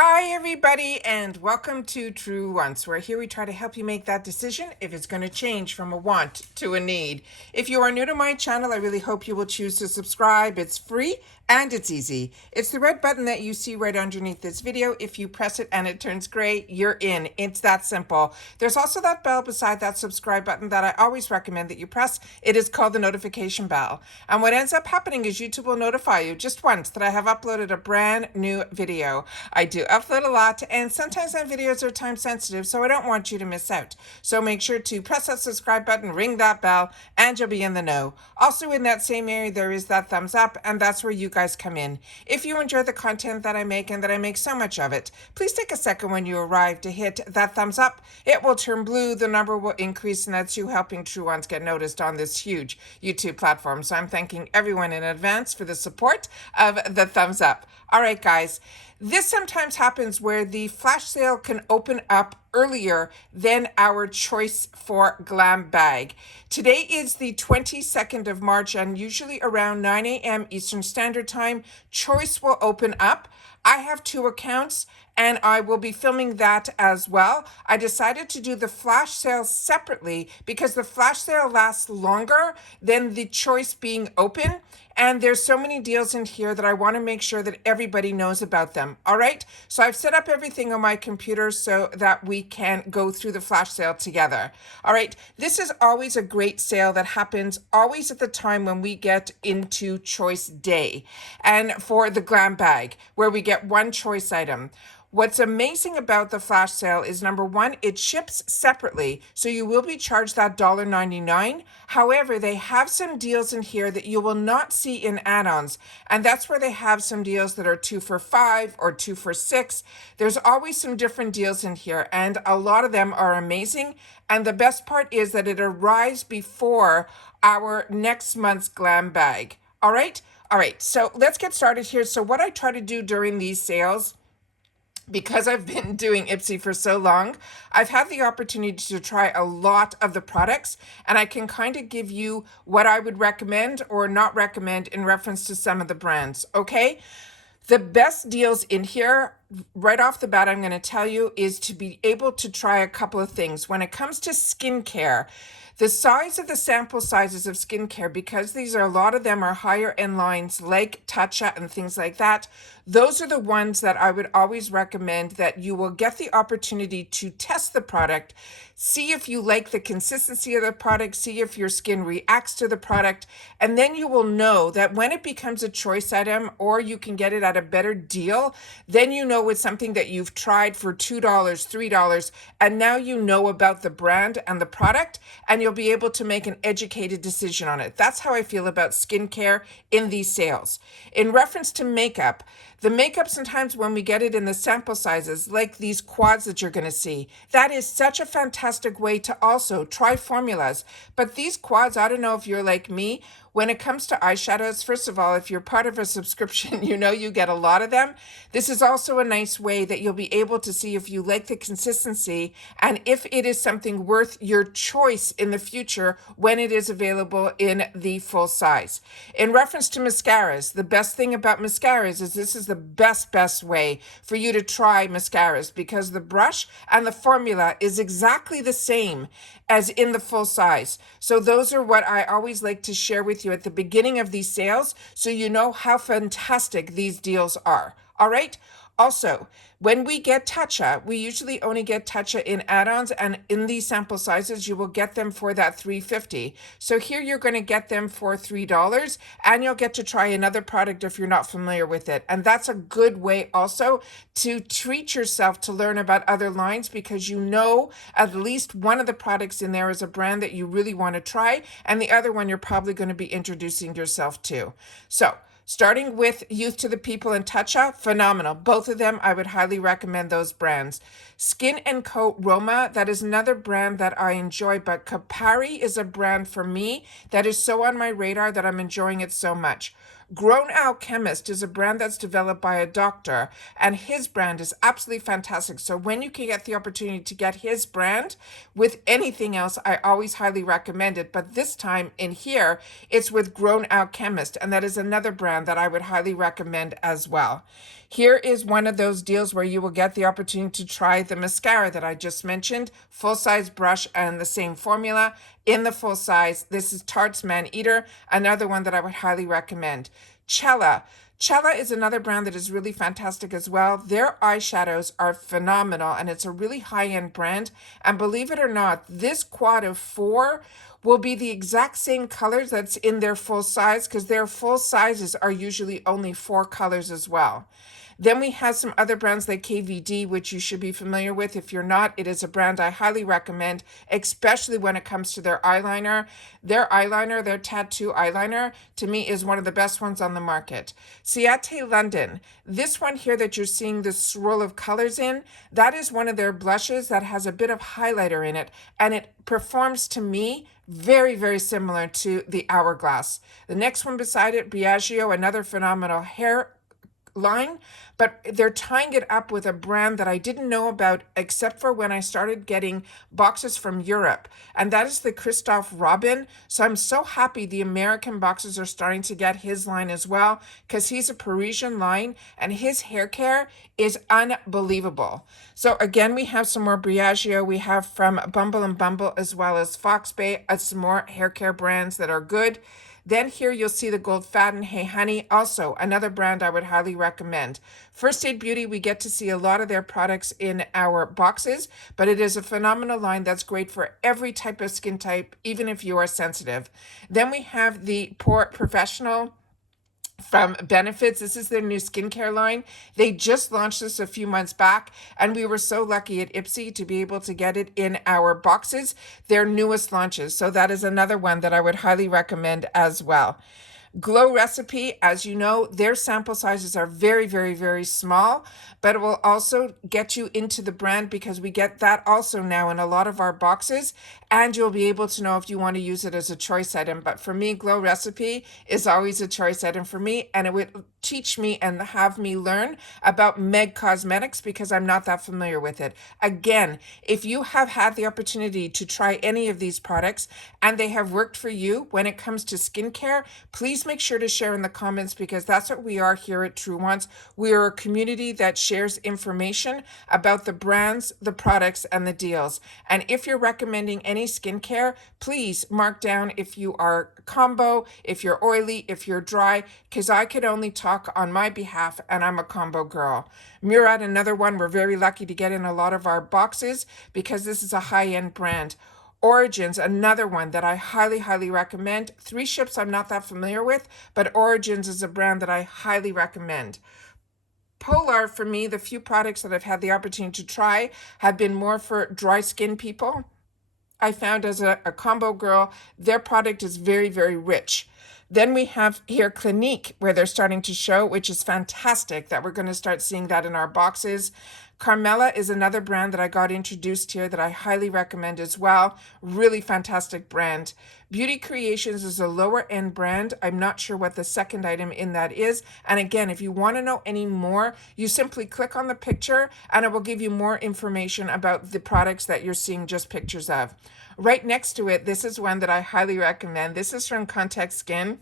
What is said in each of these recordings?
Hi, everybody, and welcome to True Wants, where here we try to help you make that decision if it's going to change from a want to a need. If you are new to my channel, I really hope you will choose to subscribe. It's free and it's easy. It's the red button that you see right underneath this video. If you press it and it turns gray, you're in. It's that simple. There's also that bell beside that subscribe button that I always recommend that you press. It is called the notification bell. And what ends up happening is YouTube will notify you just once that I have uploaded a brand new video. I do upload a lot, and sometimes my videos are time sensitive, so I don't want you to miss out. So make sure to press that subscribe button, ring that bell, and you'll be in the know. Also in that same area, there is that thumbs up, and that's where you guys come in. If you enjoy the content that I make and that I make so much of it, please take a second when you arrive to hit that thumbs up. It will turn blue, the number will increase, and that's you helping True Ones get noticed on this huge YouTube platform. So I'm thanking everyone in advance for the support of the thumbs up. All right, guys. This sometimes happens where the flash sale can open up earlier than our choice for glam bag. Today is the 22nd of March, and usually around 9 a.m. Eastern Standard Time, choice will open up. I have two accounts and I will be filming that as well. I decided to do the flash sale separately because the flash sale lasts longer than the choice being open. And there's so many deals in here that I want to make sure that everybody knows about them. All right. So I've set up everything on my computer so that we can go through the flash sale together. All right. This is always a great sale that happens always at the time when we get into choice day. And for the glam bag, where we get one choice item. What's amazing about the flash sale is, number one, it ships separately, so you will be charged that $1.99. However, they have some deals in here that you will not see in add-ons, and that's where they have some deals that are 2 for $5 or 2 for $6. There's always some different deals in here, and a lot of them are amazing. And the best part is that it arrives before our next month's glam bag. All right? All right, so let's get started here. So what I try to do during these sales, because I've been doing IPSY for so long, I've had the opportunity to try a lot of the products, and I can kind of give you what I would recommend or not recommend in reference to some of the brands, okay? The best deals in here, right off the bat, I'm going to tell you, is to be able to try a couple of things. When it comes to skincare, the size of the sample sizes of skincare, because these are, a lot of them are higher end lines like Tatcha and things like that, those are the ones that I would always recommend that you will get the opportunity to test the product, see if you like the consistency of the product, see if your skin reacts to the product, and then you will know that when it becomes a choice item or you can get it at a better deal, then you know it's something that you've tried for $2, $3, and now you know about the brand and the product, and you'll be able to make an educated decision on it. That's how I feel about skincare in these sales. In reference to makeup, the makeup, sometimes when we get it in the sample sizes, like these quads that you're going to see, that is such a fantastic way to also try formulas. But these quads, I don't know if you're like me, when it comes to eyeshadows, first of all, if you're part of a subscription, you know you get a lot of them. This is also a nice way that you'll be able to see if you like the consistency and if it is something worth your choice in the future when it is available in the full size. In reference to mascaras, the best thing about mascaras is this is the best way for you to try mascaras, because the brush and the formula is exactly the same as in the full size. So those are what I always like to share with you at the beginning of these sales, so you know how fantastic these deals are. All right. Also, when we get Tatcha, we usually only get Tatcha in add-ons, and in these sample sizes, you will get them for that $3.50. So here you're going to get them for $3, and you'll get to try another product if you're not familiar with it. And that's a good way also to treat yourself to learn about other lines, because you know at least one of the products in there is a brand that you really want to try, and the other one you're probably going to be introducing yourself to. So, starting with Youth to the People and Tatcha, phenomenal. Both of them, I would highly recommend those brands. Skin & Co. Roma, that is another brand that I enjoy, but Capari is a brand for me that is so on my radar that I'm enjoying it so much. Grown Alchemist is a brand that's developed by a doctor, and his brand is absolutely fantastic. So when you can get the opportunity to get his brand with anything else, I always highly recommend it. But this time in here, it's with Grown Alchemist, and that is another brand that I would highly recommend as well. Here is one of those deals where you will get the opportunity to try the mascara that I just mentioned, full-size brush and the same formula in the full size. This is Tarte's Man Eater, another one that I would highly recommend. Cella. Cella is another brand that is really fantastic as well. Their eyeshadows are phenomenal, and it's a really high-end brand. And believe it or not, this quad of 4 will be the exact same colors that's in their full size, because their full sizes are usually only 4 colors as well. Then we have some other brands like KVD, which you should be familiar with. If you're not, it is a brand I highly recommend, especially when it comes to their eyeliner. Their eyeliner, their tattoo eyeliner, to me is one of the best ones on the market. Ciate London. This one here that you're seeing this swirl of colors in, that is one of their blushes that has a bit of highlighter in it, and it performs to me very, very similar to the Hourglass. The next one beside it, Biagio, another phenomenal hair line, but they're tying it up with a brand that I didn't know about except for when I started getting boxes from Europe, and that is the Christophe Robin. So I'm so happy the American boxes are starting to get his line as well, because he's a Parisian line and his hair care is unbelievable. So again, we have some more Briagio. We have from Bumble and Bumble as well as Fox Bay, some more hair care brands that are good. Then here you'll see the Gold Fatten Hey Honey, also another brand I would highly recommend. First Aid Beauty, we get to see a lot of their products in our boxes, but it is a phenomenal line that's great for every type of skin type, even if you are sensitive. Then we have the Pore Professional from Benefits. This is their new skincare line. They just launched this a few months back, and we were so lucky at IPSY to be able to get it in our boxes, their newest launches. So that is another one that I would highly recommend as well. Glow Recipe, as you know, their sample sizes are very, very, very small, but it will also get you into the brand because we get that also now in a lot of our boxes, and you'll be able to know if you want to use it as a choice item. But for me, Glow Recipe is always a choice item for me, and it would teach me and have me learn about Meg Cosmetics because I'm not that familiar with it. Again, if you have had the opportunity to try any of these products and they have worked for you when it comes to skincare, please make sure to share in the comments, because that's what we are here at True Wants. We are a community that shares information about the brands, the products, and the deals. And if you're recommending any skincare, please mark down if you are combo, if you're oily, if you're dry, because I could only talk on my behalf, and I'm a combo girl. Murad, another one we're very lucky to get in a lot of our boxes because this is a high-end brand. Origins, another one that I highly, highly recommend. 3Ships I'm not that familiar with, but Origins is a brand that I highly recommend. Polar, for me, the few products that I've had the opportunity to try have been more for dry skin people. I found as a combo girl, their product is very, very rich. Then we have here Clinique, where they're starting to show, which is fantastic that we're going to start seeing that in our boxes. Carmela is another brand that I got introduced here that I highly recommend as well. Really fantastic brand. Beauty Creations is a lower end brand. I'm not sure what the second item in that is. And again, if you want to know any more, you simply click on the picture and it will give you more information about the products that you're seeing just pictures of. Right next to it, this is one that I highly recommend. This is from Contact Skin.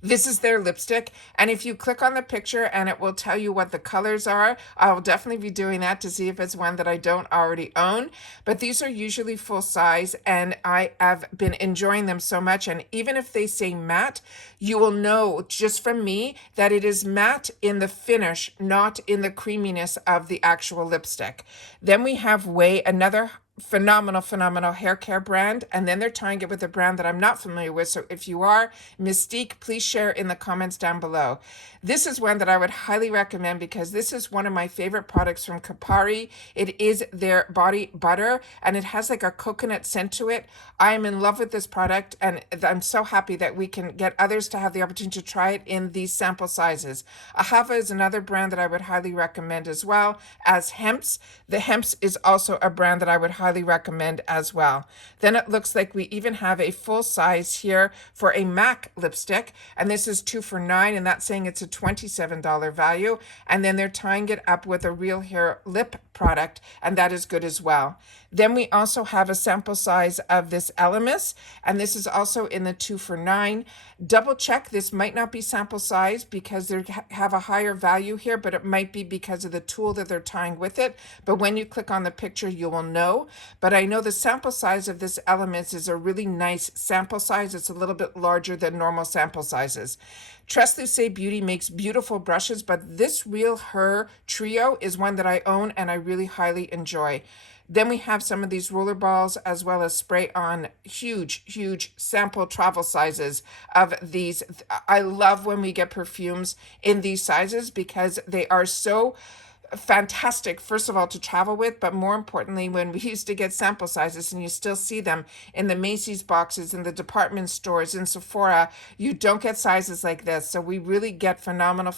This is their lipstick, and if you click on the picture and it will tell you what the colors are, I will definitely be doing that to see if it's one that I don't already own. But these are usually full size, and I have been enjoying them so much. And even if they say matte, you will know just from me that it is matte in the finish, not in the creaminess of the actual lipstick. Then we have Way, another phenomenal hair care brand, and then they're tying it with a brand that I'm not familiar with. So if you are, Mystique, please share in the comments down below. This is one that I would highly recommend because this is one of my favorite products from Kapari. It is their body butter, and it has like a coconut scent to it. I am in love with this product, and I'm so happy that we can get others to have the opportunity to try it in these sample sizes. Ahava is another brand that I would highly recommend as well as Hemp's. The Hemp's is also a brand that I would highly highly recommend as well. Then it looks like we even have a full size here for a MAC lipstick, and this is 2 for $9, and that's saying it's a $27 value. And then they're tying it up with a Real Hair lip product, and that is good as well. Then we also have a sample size of this Elemis, and this is also in the 2 for $9. Double check, this might not be sample size because they have a higher value here, but it might be because of the tool that they're tying with it. But when you click on the picture, you will know. But I know the sample size of this Elemis is a really nice sample size. It's a little bit larger than normal sample sizes. Tresluce Beauty makes beautiful brushes, but this Real Hair Trio is one that I own and I really highly enjoy. Then we have some of these roller balls as well as spray on huge sample travel sizes of these. I love when we get perfumes in these sizes because they are so fantastic, first of all, to travel with, but more importantly, when we used to get sample sizes and you still see them in the Macy's boxes, in the department stores, in Sephora, you don't get sizes like this. So we really get phenomenal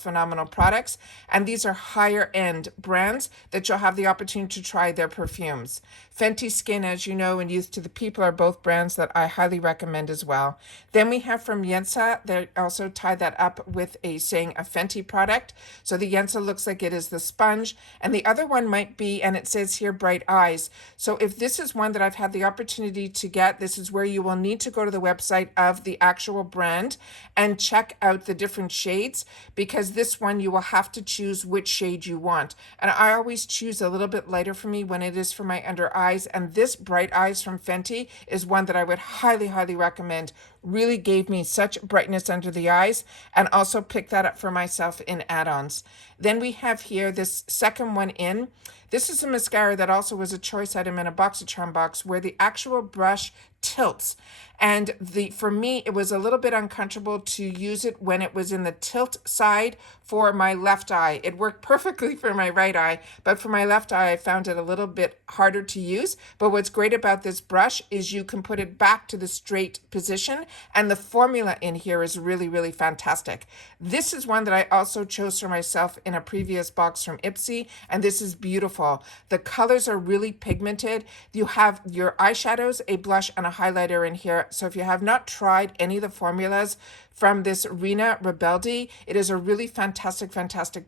products. And these are higher end brands that you'll have the opportunity to try their perfumes. Fenty Skin, as you know, and Youth to the People are both brands that I highly recommend as well. Then we have from Yensa, they also tie that up with a Fenty product. So the Yensa looks like it is the sponge, and the other one might be, and it says here, Bright Eyes. So if this is one that I've had the opportunity to get, this is where you will need to go to the website of the actual brand and check out the different shades, because this one you will have to choose which shade you want. And I always choose a little bit lighter for me when it is for my under eyes, and this Bright Eyes from Fenty is one that I would highly recommend. Really gave me such brightness under the eyes, and also picked that up for myself in add-ons. Then we have here this second one in. This is a mascara that also was a choice item in a BoxyCharm box where the actual brush tilts. And for me, it was a little bit uncomfortable to use it when it was in the tilt side for my left eye. It worked perfectly for my right eye, but for my left eye, I found it a little bit harder to use. But what's great about this brush is you can put it back to the straight position, and the formula in here is really fantastic. This is one that I also chose for myself in a previous box from IPSY, and this is beautiful. The colors are really pigmented. You have your eyeshadows, a blush, and a highlighter in here. So if you have not tried any of the formulas from this Rina Rebeldi, it is a really fantastic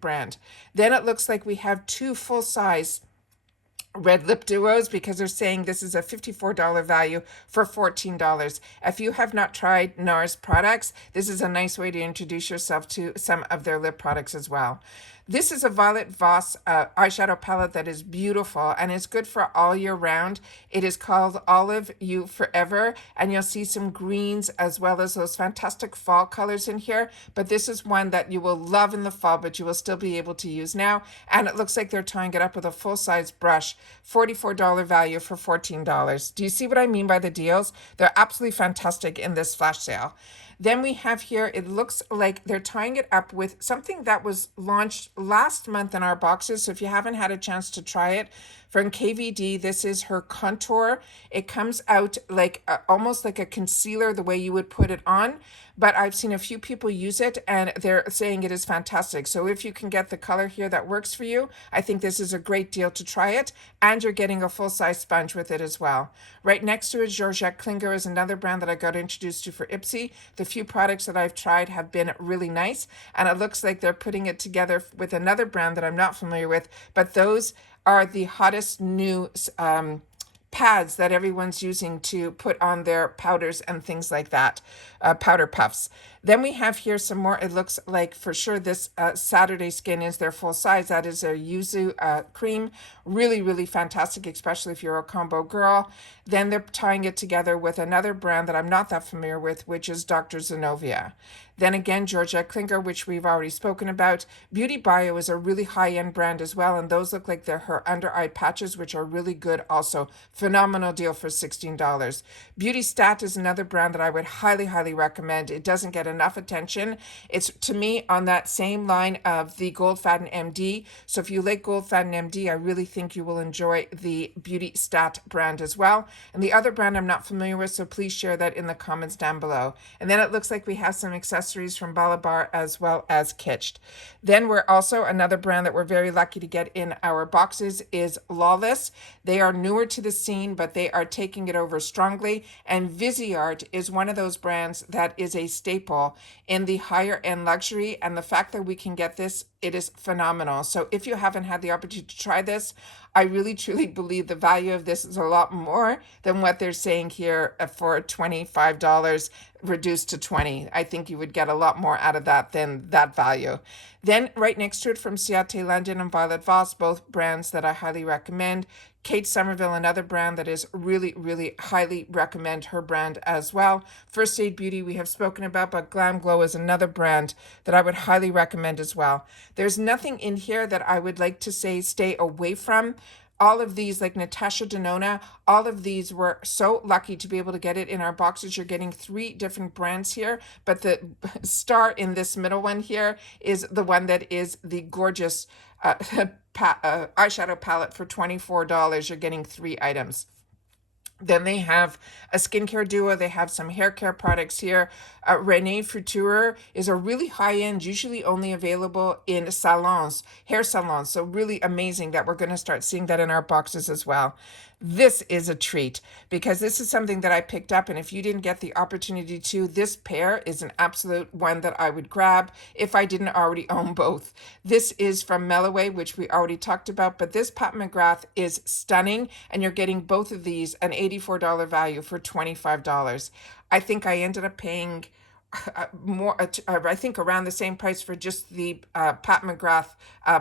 brand. Then it looks like we have two full-size red lip duos, because they're saying this is a $54 value for $14. If you have not tried NARS products, this is a nice way to introduce yourself to some of their lip products as well. This is a Violet Voss eyeshadow palette that is beautiful, and it's good for all year round. It is called Olive You Forever, and you'll see some greens as well as those fantastic fall colors in here. But this is one that you will love in the fall, but you will still be able to use now. And it looks like they're tying it up with a full-size brush. $44 value for $14. Do you see what I mean by the deals? They're absolutely fantastic in this flash sale. Then we have here, it looks like they're tying it up with something that was launched last month in our boxes. So if you haven't had a chance to try it, from KVD, this is her contour. It comes out like almost like a concealer, the way you would put it on. But I've seen a few people use it and they're saying it is fantastic. So if you can get the color here that works for you, I think this is a great deal to try it. And you're getting a full-size sponge with it as well. Right next to it, Georgette Klinger is another brand that I got introduced to for IPSY. The few products that I've tried have been really nice. And it looks like they're putting it together with another brand that I'm not familiar with. But those are the hottest new pads that everyone's using to put on their powders and things like that, powder puffs. Then we have here some more. It looks like for sure this Saturday Skin is their full size. That is their yuzu cream. Really fantastic, especially if you're a combo girl. Then they're tying it together with another brand that I'm not that familiar with, which is Dr. Zenobia. Then again, Georgette Klinger, which we've already spoken about. Beauty Bio is a really high-end brand as well, and those look like they're her under-eye patches, which are really good also. Phenomenal deal for $16. Beauty Stat is another brand that I would highly recommend. It doesn't get enough attention. It's, to me, on that same line of the Gold Fatten MD. So if you like Gold Fatten MD, I really think you will enjoy the Beauty Stat brand as well. And the other brand I'm not familiar with, so please share that in the comments down below. And then it looks like we have some accessories from Balabar as well as Kitsched. Then we're also, another brand that we're very lucky to get in our boxes is Lawless. They are newer to the scene, but they are taking it over strongly. And Viseart is one of those brands that is a staple in the higher end luxury. And the fact that we can get this, it is phenomenal. So if you haven't had the opportunity to try this, I really truly believe the value of this is a lot more than what they're saying here for $25 reduced to 20. I think you would get a lot more out of that than that value. Then right next to it from Ciate London and Violet Voss, both brands that I highly recommend. Kate Somerville, another brand that is really, really highly recommend her brand as well. First Aid Beauty we have spoken about, but Glam Glow is another brand that I would highly recommend as well. There's nothing in here that I would like to say stay away from. All of these, like Natasha Denona, all of these were so lucky to be able to get it in our boxes. You're getting 3 different brands here, but the star in this middle one here is the one that is the gorgeous eyeshadow palette for $24. You're getting 3 items. Then they have a skincare duo. They have some hair care products here. Renee Futurer is a really high-end, usually only available in salons, hair salons. So really amazing that we're going to start seeing that in our boxes as well. This is a treat because this is something that I picked up, and if you didn't get the opportunity to, this pair is an absolute one that I would grab if I didn't already own both. This is from Melloway, which we already talked about, but this Pat McGrath is stunning, and you're getting both of these an $84 value for $25. I think I ended up paying more, I think around the same price for just the Pat McGrath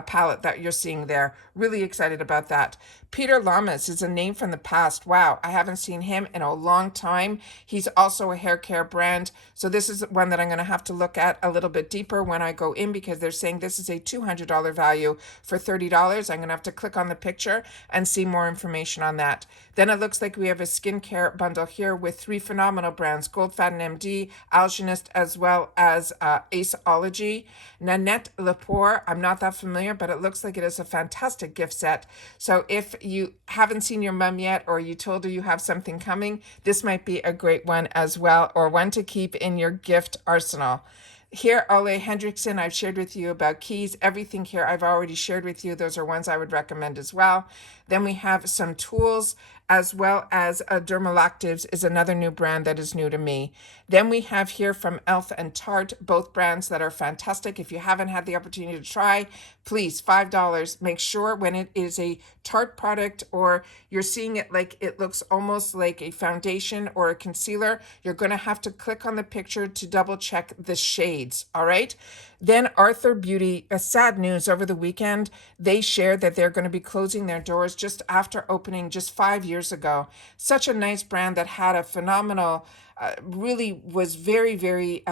palette that you're seeing there. Really excited about that. Peter Lamas is a name from the past. Wow, I haven't seen him in a long time. He's also a hair care brand. So this is one that I'm going to have to look at a little bit deeper when I go in, because they're saying this is a $200 value for $30. I'm going to have to click on the picture and see more information on that. Then it looks like we have a skincare bundle here with 3 phenomenal brands, Gold Fatten MD, Algenist, as well as Aceology. Nanette Lepore, I'm not that familiar, but it looks like it is a fantastic gift set. So if you haven't seen your mom yet, or you told her you have something coming, this might be a great one as well, or one to keep in your gift arsenal. Here, Ole Hendrickson, I've shared with you about keys. Everything here I've already shared with you. Those are ones I would recommend as well. Then we have some tools, as well as Dermalactives is another new brand that is new to me. Then we have here from Elf and Tarte, both brands that are fantastic. If you haven't had the opportunity to try, please, $5. Make sure when it is a Tarte product, or you're seeing it like it looks almost like a foundation or a concealer, you're going to have to click on the picture to double check the shades, all right? Then Arthur Beauty, sad news over the weekend. They shared that they're going to be closing their doors just after opening just 5 years ago. Such a nice brand that had a phenomenal, really was very, very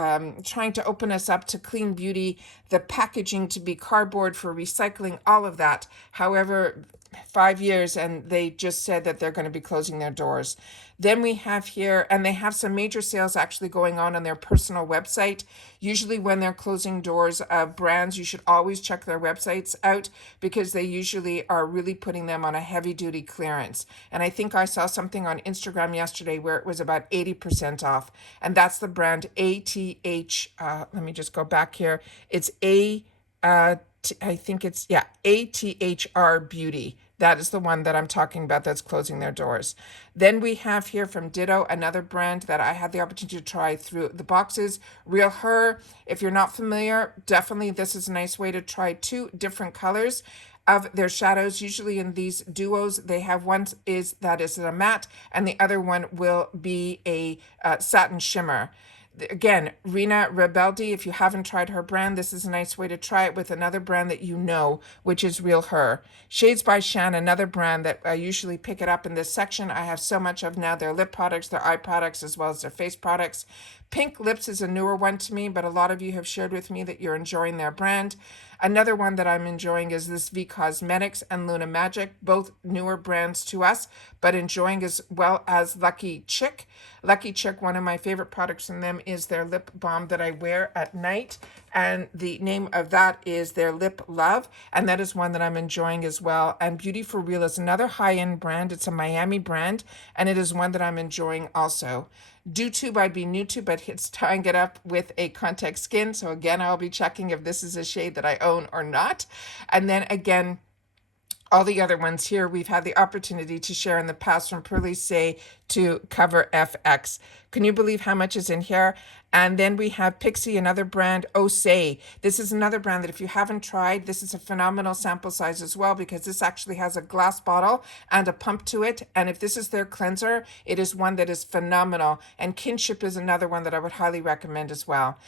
trying to open us up to clean beauty, the packaging to be cardboard for recycling, all of that. However, 5 years, and they just said that they're going to be closing their doors. Then we have here, and they have some major sales actually going on their personal website. Usually when they're closing doors of brands, you should always check their websites out, because they usually are really putting them on a heavy duty clearance. And I think I saw something on Instagram yesterday where it was about 80% off. And that's the brand ATH, let me just go back here. It's I think it's, yeah, ATHR Beauty. That is the one that I'm talking about that's closing their doors. Then we have here from Ditto, another brand that I had the opportunity to try through the boxes, Real Her. If you're not familiar, definitely this is a nice way to try 2 different colors of their shadows. Usually in these duos, they have one that is a matte, and the other one will be a satin shimmer. Again, Rina Rebeldi, if you haven't tried her brand, this is a nice way to try it with another brand that you know, which is Real Her. Shades by Shan, another brand that I usually pick it up in this section. I have so much of now their lip products, their eye products, as well as their face products. Pink Lips is a newer one to me, but a lot of you have shared with me that you're enjoying their brand. Another one that I'm enjoying is this V Cosmetics and Luna Magic, both newer brands to us, but enjoying as well as Lucky Chick. Lucky Chick, one of my favorite products from them is their lip balm that I wear at night. And the name of that is their Lip Love. And that is one that I'm enjoying as well. And Beauty for Real is another high-end brand. It's a Miami brand. And it is one that I'm enjoying also. DewTube I'd be new to, but it's tying it up with a Contact Skin. So again, I'll be checking if this is a shade that I own or not. And then again, all the other ones here, we've had the opportunity to share in the past, from Pearly Say to Cover FX. Can you believe how much is in here? And then we have IPSY, another brand, Osei. This is another brand that if you haven't tried, this is a phenomenal sample size as well, because this actually has a glass bottle and a pump to it. And if this is their cleanser, it is one that is phenomenal. And Kinship is another one that I would highly recommend as well.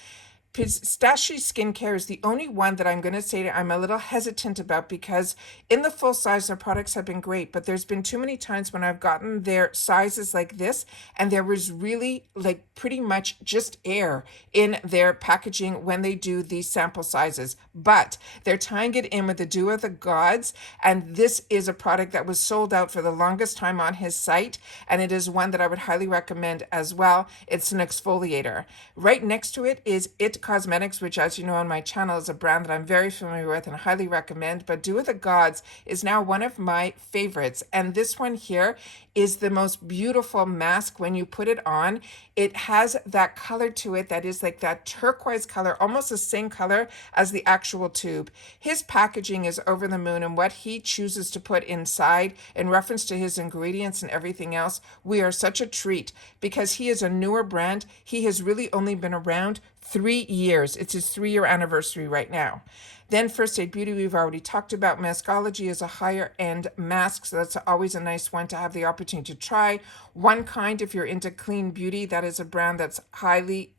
Pistachio Skincare is the only one that I'm going to say that I'm a little hesitant about, because in the full size, their products have been great, but there's been too many times when I've gotten their sizes like this, and there was really like pretty much just air in their packaging when they do these sample sizes. But they're tying it in with the Dew of the Gods, and this is a product that was sold out for the longest time on his site, and it is one that I would highly recommend as well. It's an exfoliator. Right next to it is It Cosmetics, which, as you know on my channel, is a brand that I'm very familiar with and highly recommend. But Dew of the Gods is now one of my favorites. And this one here is the most beautiful mask when you put it on. It has that color to it that is like that turquoise color, almost the same color as the actual tube. His packaging is over the moon, and what he chooses to put inside in reference to his ingredients and everything else, we are such a treat, because he is a newer brand. He has really only been around 3 years. It's his 3-year anniversary right now. Then First Aid Beauty, we've already talked about. Maskology is a higher end mask, so that's always a nice one to have the opportunity to try. One Kind, if you're into clean beauty, that is a brand that's highly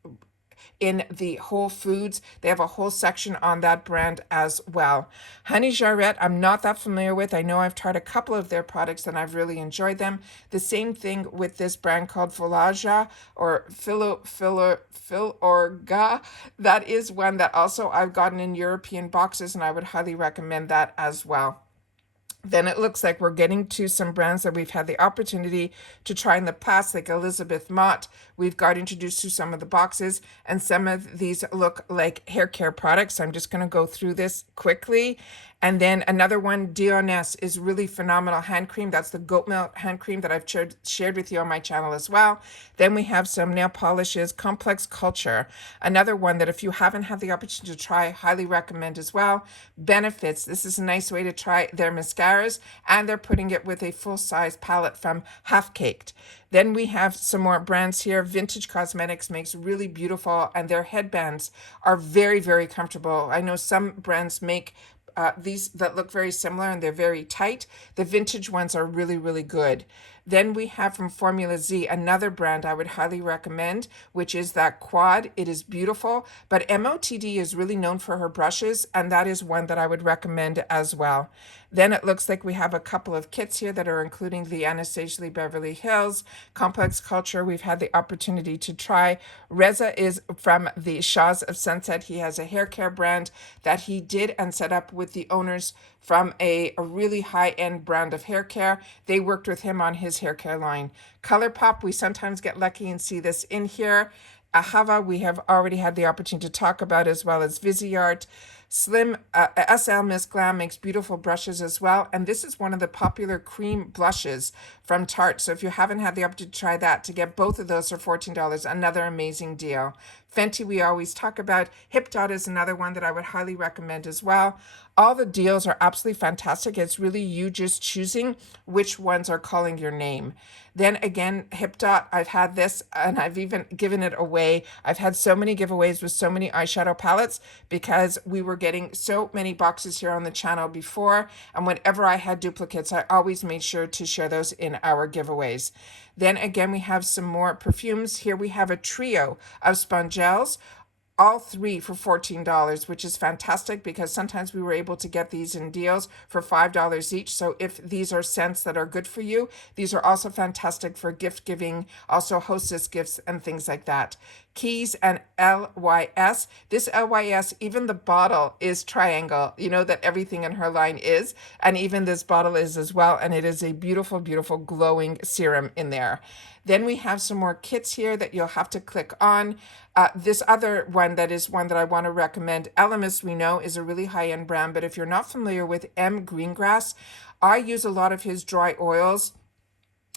in the Whole Foods. They have a whole section on that brand as well. Honey Jarrette, I'm not that familiar with. I know I've tried a couple of their products and I've really enjoyed them. The same thing with this brand called Filaja or Filorga. That is one that also I've gotten in European boxes, and I would highly recommend that as well. Then it looks like we're getting to some brands that we've had the opportunity to try in the past, like Elizabeth Mott. We've got introduced to some of the boxes, and some of these look like hair care products. So I'm just going to go through this quickly. And then another one, Dioness, is really phenomenal hand cream. That's the goat milk hand cream that I've shared with you on my channel as well. Then we have some nail polishes, Complex Culture. Another one that if you haven't had the opportunity to try, highly recommend as well. Benefits, this is a nice way to try their mascaras, and they're putting it with a full-size palette from Half Caked. Then we have some more brands here. Vintage Cosmetics makes really beautiful, and their headbands are very, very comfortable. I know some brands make these that look very similar, and they're very tight. The vintage ones are really, really good. Then we have from Formula Z, another brand I would highly recommend, which is that Quad. It is beautiful, but MOTD is really known for her brushes, and that is one that I would recommend as well. Then it looks like we have a couple of kits here that are including the Anastasia Lee Beverly Hills, Complex Culture. We've had the opportunity to try. Reza is from the Shahs of Sunset. He has a hair care brand that he did and set up with the owners from a really high-end brand of hair care. They worked with him on his hair care line. ColourPop, we sometimes get lucky and see this in here. Ahava, we have already had the opportunity to talk about, as well as Viseart. Slim SL Miss Glam makes beautiful brushes as well. And this is one of the popular cream blushes from Tarte. So if you haven't had the opportunity to try that, to get both of those for $14, another amazing deal. Fenty, we always talk about. Hip Dot is another one that I would highly recommend as well. All the deals are absolutely fantastic. It's really you just choosing which ones are calling your name. Then again, Hip Dot, I've had this and I've even given it away. I've had so many giveaways with so many eyeshadow palettes because we were getting so many boxes here on the channel before. And whenever I had duplicates, I always made sure to share those in our giveaways. Then again, we have some more perfumes. Here we have a trio of Spongelles, all three for $14, which is fantastic because sometimes we were able to get these in deals for $5 each. So if these are scents that are good for you, these are also fantastic for gift giving, also hostess gifts and things like that. Keys and LYS. This LYS, even the bottle is triangle. You know that everything in her line is, and even this bottle is as well. And it is a beautiful, beautiful glowing serum in there. Then we have some more kits here that you'll have to click on. This other one that is one that I want to recommend, Elemis, we know is a really high-end brand, but if you're not familiar with M. Greengrass, I use a lot of his dry oils,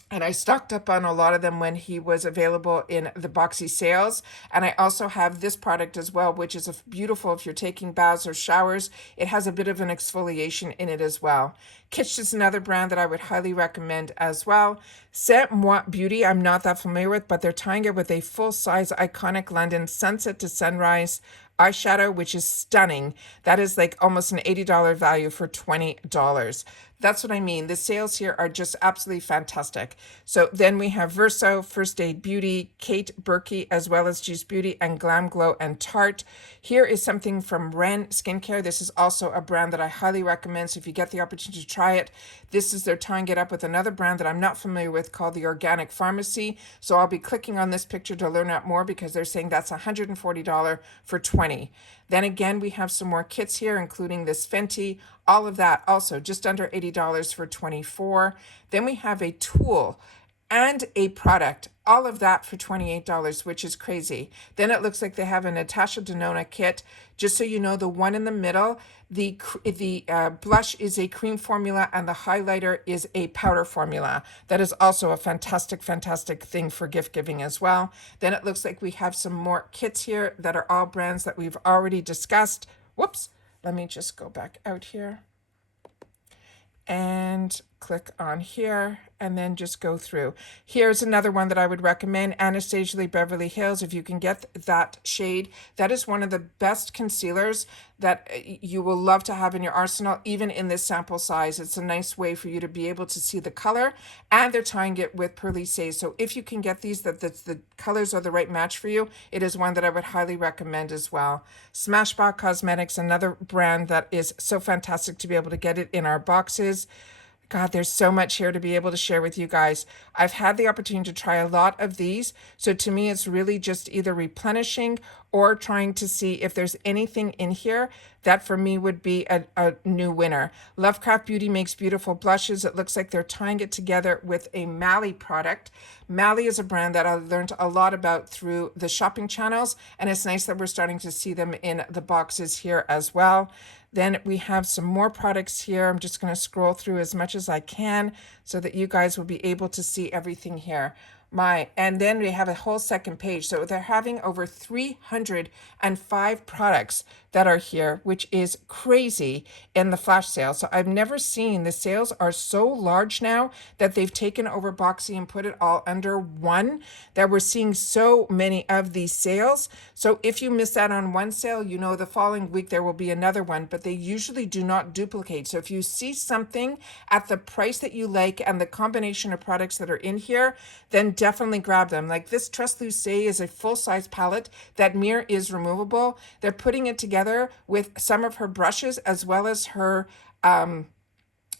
and I stocked up on a lot of them when he was available in the boxy sales. And I also have this product as well, which is beautiful if you're taking baths or showers. It has a bit of an exfoliation in it as well. Kitsch is another brand that I would highly recommend as well. C'est Moi Beauty, I'm not that familiar with, but they're tying it with a full-size iconic London sunset to sunrise eyeshadow, which is stunning. That is like almost an $80 value for $20. That's what I mean. The sales here are just absolutely fantastic. So then we have Verso, First Aid Beauty, Kate Berkey, as well as Juice Beauty and Glam Glow and Tarte. Here is something from Ren Skincare. This is also a brand that I highly recommend. So if you get the opportunity to try it, this is they're tying it up with another brand that I'm not familiar with called the Organic Pharmacy. So I'll be clicking on this picture to learn out more because they're saying that's $140 for $20. Then again, we have some more kits here, including this Fenty, all of that also just under $80 for $24. Then we have a tool and a product, all of that for $28, which is crazy. Then it looks like they have a Natasha Denona kit. Just so you know, the one in the middle, the blush is a cream formula and the highlighter is a powder formula. That is also a fantastic, fantastic thing for gift giving as well. Then it looks like we have some more kits here that are all brands that we've already discussed. Whoops, let me just go back out here and click on here and then just go through. Here's another one that I would recommend, Anastasia Lee Beverly Hills. If you can get that shade, that is one of the best concealers that you will love to have in your arsenal, even in this sample size. It's a nice way for you to be able to see the color, and they're tying it with Pearly Says. So if you can get these, that the colors are the right match for you, it is one that I would highly recommend as well. Smashbox Cosmetics, another brand that is so fantastic to be able to get it in our boxes. God, there's so much here to be able to share with you guys. I've had the opportunity to try a lot of these. So to me, it's really just either replenishing or trying to see if there's anything in here that for me would be a new winner. Lovecraft Beauty makes beautiful blushes. It looks like they're tying it together with a Mally product. Mally is a brand that I learned a lot about through the shopping channels, and it's nice that we're starting to see them in the boxes here as well. Then we have some more products here. I'm just going to scroll through as much as I can so that you guys will be able to see everything here. And then we have a whole second page. So they're having over 305 products that are here, which is crazy in the flash sale. So I've never seen, the sales are so large now that they've taken over Boxy and put it all under one, that we're seeing so many of these sales. So if you miss out on one sale, you know the following week there will be another one, but they usually do not duplicate. So if you see something at the price that you like and the combination of products that are in here, then definitely grab them. Like this Trust Lucé is a full-size palette. That mirror is removable. They're putting it together with some of her brushes as well as her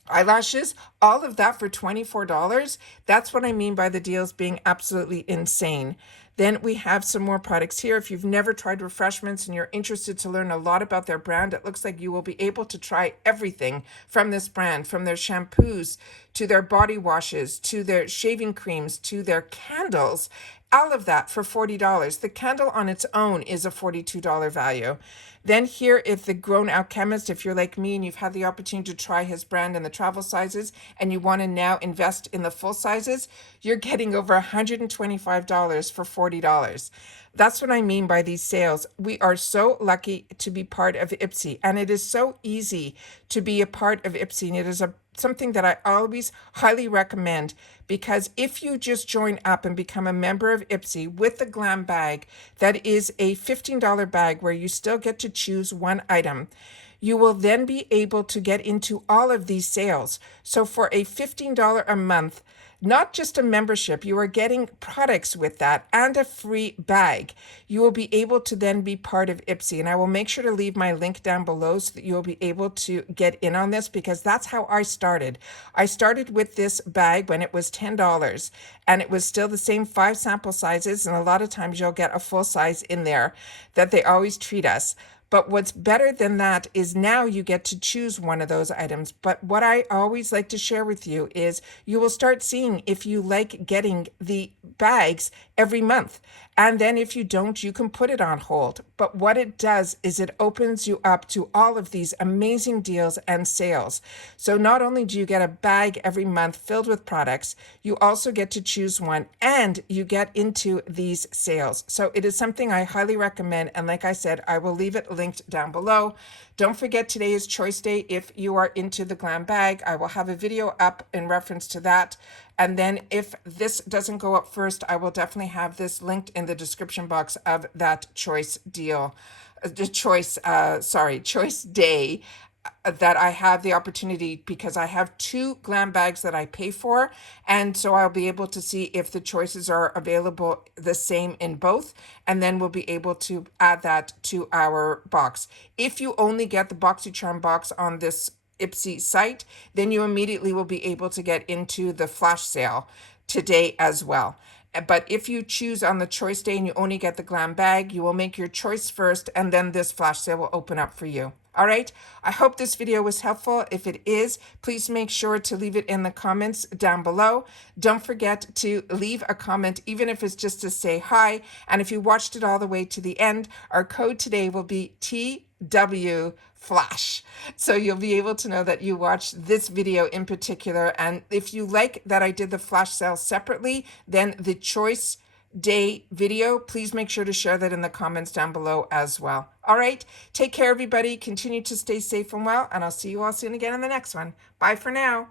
eyelashes, all of that for $24. That's what I mean by the deals being absolutely insane. Then we have some more products here. If you've never tried Refreshments and you're interested to learn a lot about their brand, it looks like you will be able to try everything from this brand, from their shampoos to their body washes, to their shaving creams, to their candles, all of that for $40. The candle on its own is a $42 value. Then here is the Grown Alchemist. If you're like me and you've had the opportunity to try his brand in the travel sizes and you want to now invest in the full sizes, you're getting over $125 for $40. That's what I mean by these sales. We are so lucky to be part of IPSY, and it is so easy to be a part of IPSY, and it is something that I always highly recommend, because if you just join up and become a member of IPSY with the Glam bag, that is a $15 bag where you still get to choose one item. You will then be able to get into all of these sales. So for a $15 a month, not just a membership, you are getting products with that and a free bag. You will be able to then be part of IPSY. And I will make sure to leave my link down below so that you'll be able to get in on this, because that's how I started. I started with this bag when it was $10 and it was still the same 5 sample sizes. And a lot of times you'll get a full size in there that they always treat us. But what's better than that is now you get to choose one of those items. But what I always like to share with you is you will start seeing if you like getting the bags every month. And then if you don't, you can put it on hold. But what it does is it opens you up to all of these amazing deals and sales. So not only do you get a bag every month filled with products, you also get to choose one and you get into these sales. So it is something I highly recommend. And like I said, I will leave it linked down below. Don't forget, today is choice day. If you are into the glam bag, I will have a video up in reference to that. And then if this doesn't go up first, I will definitely have this linked in the description box of that choice deal, choice day that I have the opportunity, because I have 2 glam bags that I pay for. And so I'll be able to see if the choices are available the same in both. And then we'll be able to add that to our box. If you only get the BoxyCharm box on this IPSY site, then you immediately will be able to get into the flash sale today as well. But if you choose on the choice day and you only get the glam bag, you will make your choice first, and then this flash sale will open up for you. All right. I hope this video was helpful. If it is, please make sure to leave it in the comments down below. Don't forget to leave a comment, even if it's just to say hi. And if you watched it all the way to the end, our code today will be TW Flash. So you'll be able to know that you watched this video in particular. And if you like that I did the flash sale separately, then the choice day video, please make sure to share that in the comments down below as well. All right. Take care, everybody. Continue to stay safe and well, and I'll see you all soon again in the next one. Bye for now.